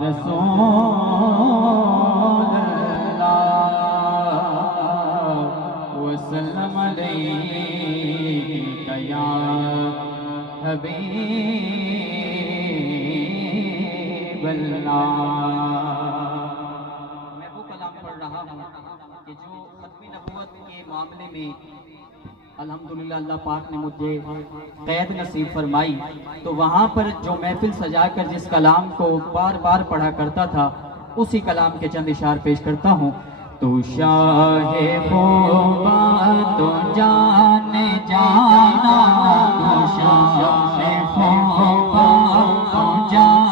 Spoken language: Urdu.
رسول اللہ وسلم علیک یا حبیب اللہ۔ میں وہ کلام پڑھ رہا ہوں کہ جو ختم نبوت کے معاملے میں الحمدللہ اللہ پاک نے مجھے قید نصیب فرمائی، تو وہاں پر جو محفل سجا کر جس کلام کو بار بار پڑھا کرتا تھا اسی کلام کے چند اشعار پیش کرتا ہوں۔ تو شاہ خوبا تو جان جانا، تو شاہ خوبا تو جان